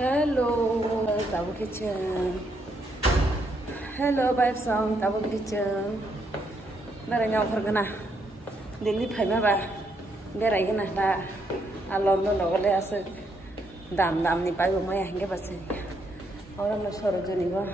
Hello, Double Kitchen. Hello, Vibe Song, Double Kitchen. Beranya overgena. Delhi phai ma ba. Berai gena da. London ogale ase. Dam ni pai bo mai hange base. Orang lo soro joni ba.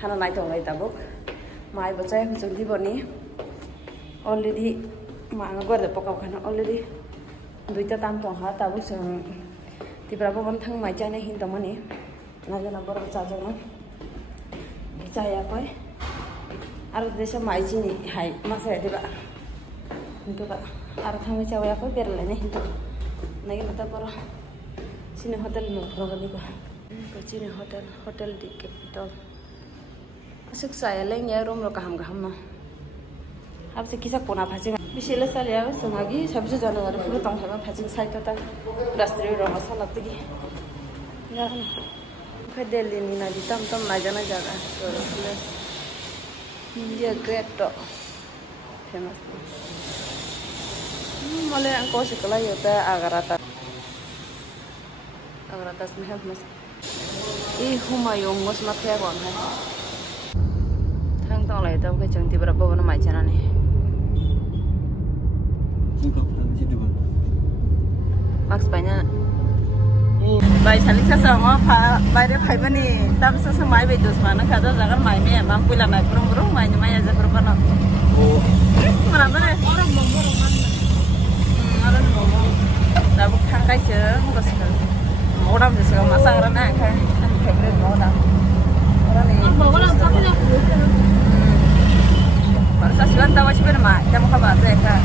Hana nai tong lai tabuk. Mai bachai ko jodi boni. Already ma ngor de pokaw khana already. Duita tam tong ha tabuk song. Tiba pun thang mai chai na hin to mani na jana bor cha jana chai apa ar desa mai chi ni hai ma se diba itu ba ar thang mai chai apa ber le ne hin to na ge mata bor sini hotel no program ko sini hotel di capital asuk saya le nya room ro kaham no अब से किसा कोना भाजी बिसेला सालिया संगागी सबसे जानवर फुल तंग थामा भाजी साइट ता राष्ट्रीय रंग मसाला तगी यार फे दिल्ली नि ना दितम तम ना जाना जगह इंडिया ग्रेट तो फेमस मले अंको से कला योता आगरा में फेमस ई हुमायूं मस माथे गन है थांग तंग लाइ तब के जंती बरा बबन माइ जाना ने Max banyak. Baik saling sesama, bayar pay bani. Tapi sesama bayi dos mana kada jangan main ni, bang pulang naik burung main aja berapa nak? Oh, mana mana? Orang mongol orang mongol. Tapi tangkai je, muka sekali. Orang tu sekali masak orang nak kan, favorite orang. Orang ni. Orang siapa yang kuat? Baru sesuatu tahu siapa nama, kamu kabar saya kan?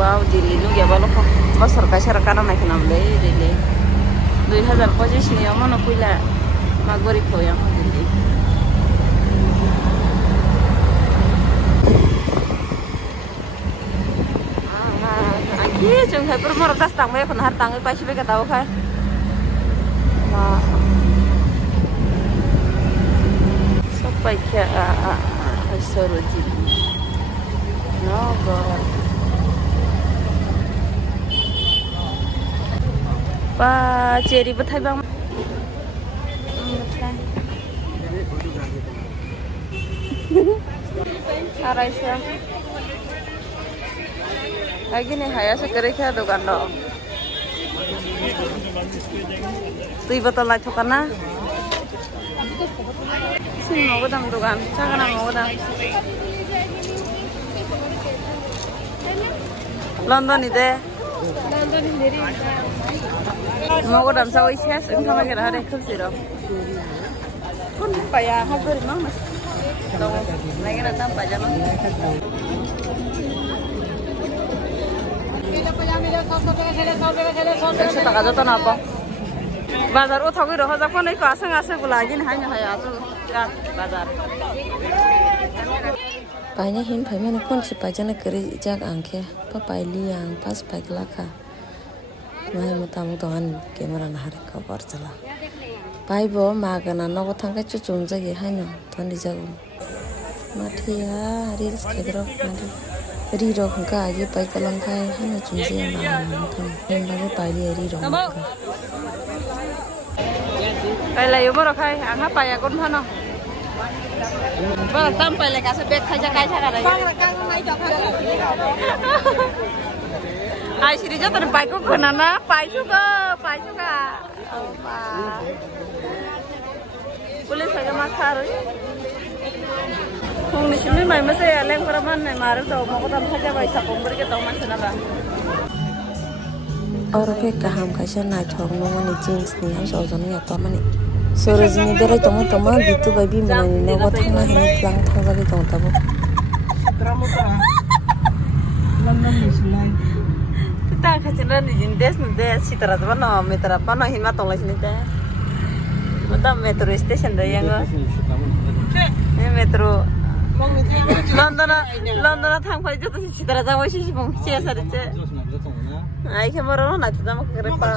Wow, Delhi nu gak balok kok. Besar kasar karena naik namle Delhi. 2000 posisi yang mana pula magori ko yang Delhi. Aki jeng hai permor tas tang mai kon har tang pai sibe ka tahu kai. Nah. Sampai ke Soroti. No god. Pak ceri betai bang. Araisya. Lagi nih haya sekali kaya dukan do. Tui betul lah cokana. Sini mau gedam dukan, cakana mau gedam. London ide. London sendiri. Mau ke dalam sawah ikhlas, entah mana kira ada kerja dong. Pun payah, hampir mana mas. Dong, lagi nanti payah mas. Eksa tak ada tanah apa. Bazar utang itu roh zakon itu asing lagi nih hanya tu kan bazar. Banyak hin payah mana pun si payah nak kerja jak angke, papai liang pas payah laka. Mai mutam kamera nahar kabar chala pai bo magana nogo thangkai chuchum jagi haino thandi jagu mathia reels khedro mari ri ro khangka agi pai kalang khai haino chumje ma thon bage pai ri ro kai lai yo ro khai anga pai kon thano ba tam pai le ka se bek khai ja kai tha ra ba kang mai jo kha ai sih dia tuh pai kok nana pai juga boleh saja makan di sini main masih ya leng peraman nih maru tau mau ketemu saja bayi sapung beri kita masih nara orang ke kaham kasih naik thong nongon jeans nih harus ozonnya atau mana sore ini berai teman-teman itu baby mana nih nggak tengah ini pelang thang lagi tong tabu kita kecilan di jindes nanti si teras mana meter apa no hima tong lagi nih teh, kita metro station dah yang ini metro London thang pai jatuh si teras awal si bung cia sari cia, ay kemarin nanti kita mau ke kereta.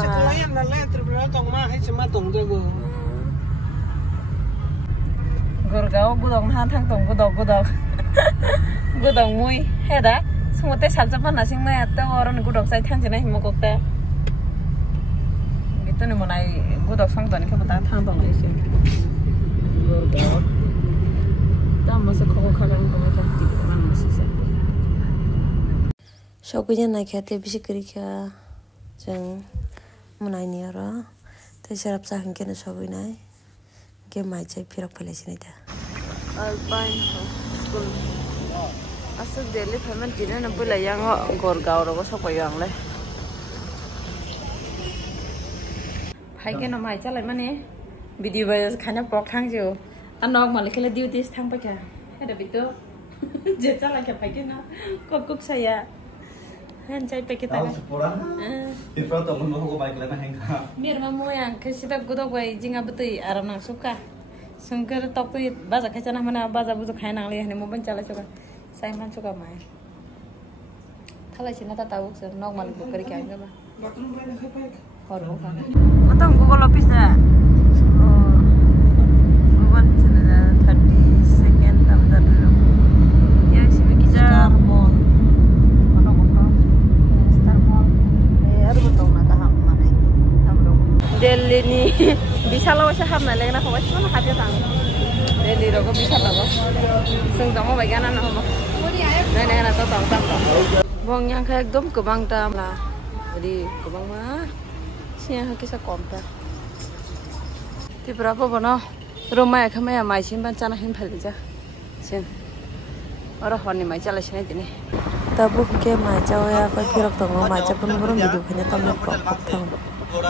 Gurgau gudang thang tong gudang mui heda. Semua teh salja pan nasi mana? Tahu orang gudang saya tanya nih mau kokte. Gitu Tani monai gudok sang tani ke bata thang dong isi. Gorgaw. Ta masa khoko khagang ko ta ti man masa. Shokunya naik hati bisi kerja jeng monai ni ara. Te serap sah kena shokunya naik. Ke mai cai pirak pale sini dah. Alpine School. Asal Delhi payment dina nampu layang Gorgaw rogo shokai yang le. Hai ke nama aja lah mana? Video bayar karena pokang jo. Anak malah kalau duty setang pakai. Ada betul. Jasa lah ke pakai na. Kok saya. Hancai pakai tak. Info tu mau kau baik lama hengkang. Biar mamu yang kesibuk gudok bayi jinga betul aram nang suka. Sungker top tu baca kacana mana baca butuh kain nang lihat ni mau bencala suka. Saya man suka mai. Kalau cina tak tahu ser nok malah bukan kerja enggak bah. Horor kan. Atau Google Office dah. Oh. Google cina 30 second tambah dulu. Ya sih kita. Star Mall. Mana kau? Star Mall. Ada betul nak ham mana? Tamro. Delhi ni bisa lawa saham nak lagi nak kau mana hati tang. Delhi rogo bisa lawa. Sung tamu bagian anak hama. Nah nak tahu. Bong yang kayak dom kebang tam lah. Jadi kebang mah. Siapa kisah kompa? Di berapa bono? Rumah kami yang macam mana cina hin pelja, sen. Orang horny macam lah sini ini. Tabu ke macam ya apa kira tengok macam pun burung video hanya tamu pokok tang.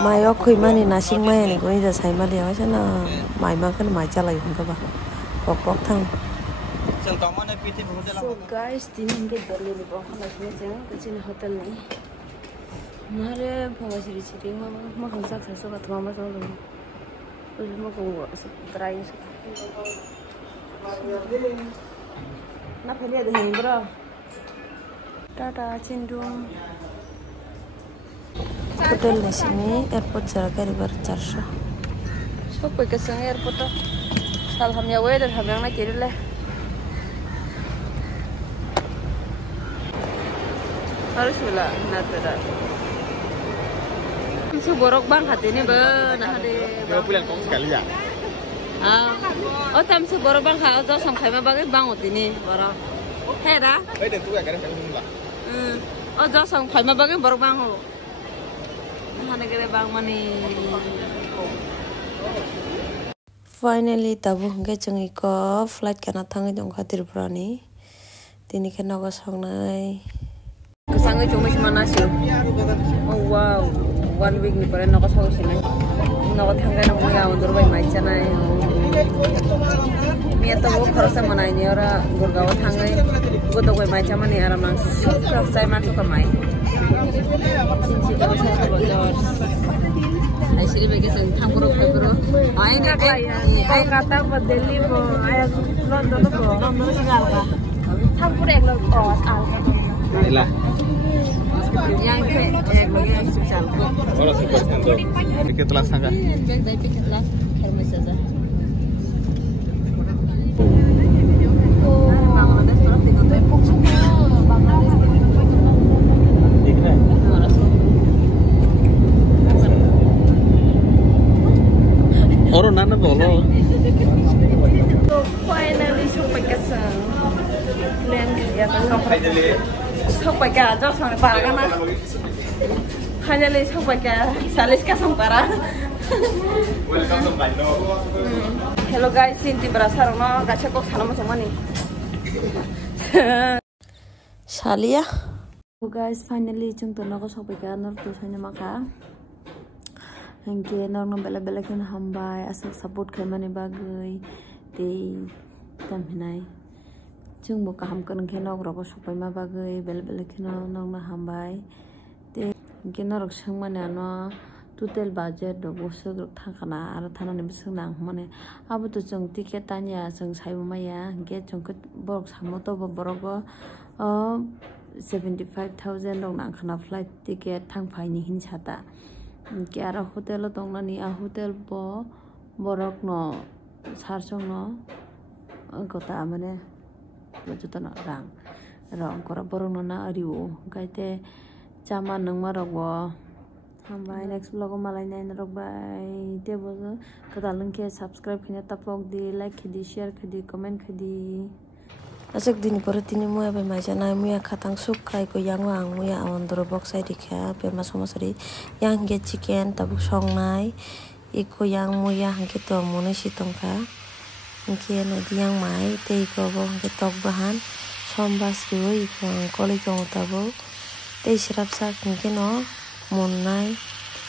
Mayo kui mani nasi mai ni kau ini dah saya mali macam na mai makan macam lah yang kau bah pokok tang. So guys, ini kita Delhi ni pokok lagi macam kecil hotel ni. Nare pengasuh ciri mah hangsa terasa kat mama sama dulu. Udah mau kau try sih. Nak pilih ada yang berapa? Tata cendung. Hotel di sini airport jarak ribar 400. So kau kesana airport tu. Salam ya weather hamil nak kiri le. Harus bila nak berat. Su borok bang hati ni nah de. Kau pulang kau sekali ya? Oh tam su borok bang kau jauh sampai mana bang bang hati ni borok. Hera? Ada tu kan yang mula. Oh jauh sampai mana bang borok bang ho. Nah negara bang mani. Finally tabu hingga cengi ko flight kena tangi jong khatir berani. Tini kena ko sangai. Kesangai cuma mana sih? Oh wow. 1 week ni pare nako saw sini nako thangga na moya undur bai mai chanai mi to wo khorosa manai ni ora Gorgaw thangai godok bai mai chamani ara mang suka sai man suka mai sinci to sa bojor ai siri bege sen thanguro khobro ai na ai kata ba Delhi bo aya London bo London singal ka thangpur ek log awas al Ila. Yang kayak yang spesial. Orang spesial tu. Tiket kelas naga. Tiket kelas kermes saja. Bangladesh berapa tiket tu? Pukul Bangladesh. Orang nana bolo. So finally sampai ke sana. Dan ya sampai. Sampai ke aja sampai parah kan? Hanya le sampai ke salis ka sampara. Welcome to Bando. Hello guys, inti berasa rono gacha kok salam sama nih. Salia. So guys, finally jeng to nako sampai ke nor tu hanya maka. Hangke nor bela-bela kan hambai asal support kemana bagai di tamhinai. Jeng buka hamkan kena berapa supaya ma bagai bel-bel kena nong na hambai te kena rok sang mana no total budget do bosok rok thakana ar thana ni bisang nang mane abu to jeng tiket tanya jeng sai maya ge jeng ke borok samo to borok 75,000 dong nang khana flight ticket thang phai ni hin chata ke ara hotel tong na ni a hotel bo borok no sarsong no kota mane juta nak rang kora borong na ariu kaite chama nang marok bo Hambai next vlog malai nai narok bai te bozo kadalung ke subscribe khine tapok di like khidi share khidi comment khidi asok din porotini muya be majana muya khatang suk kai ko yang wang muya awandro box sai dikha pe masomosari yang ge chicken tabuk songnai iko yang muya hangke to mone sitongka hangke na yang mai te ko bo hangke tok bahan sombas riwo iko koli ko tabo te sirap sak hangke no munnai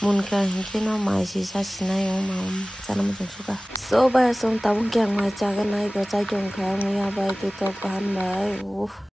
munka hingke no mai si sasinai o mam chanam jong suka so ba song tabung kyang mai chaga nai go chai jong kha muya bai tu tok bahan bai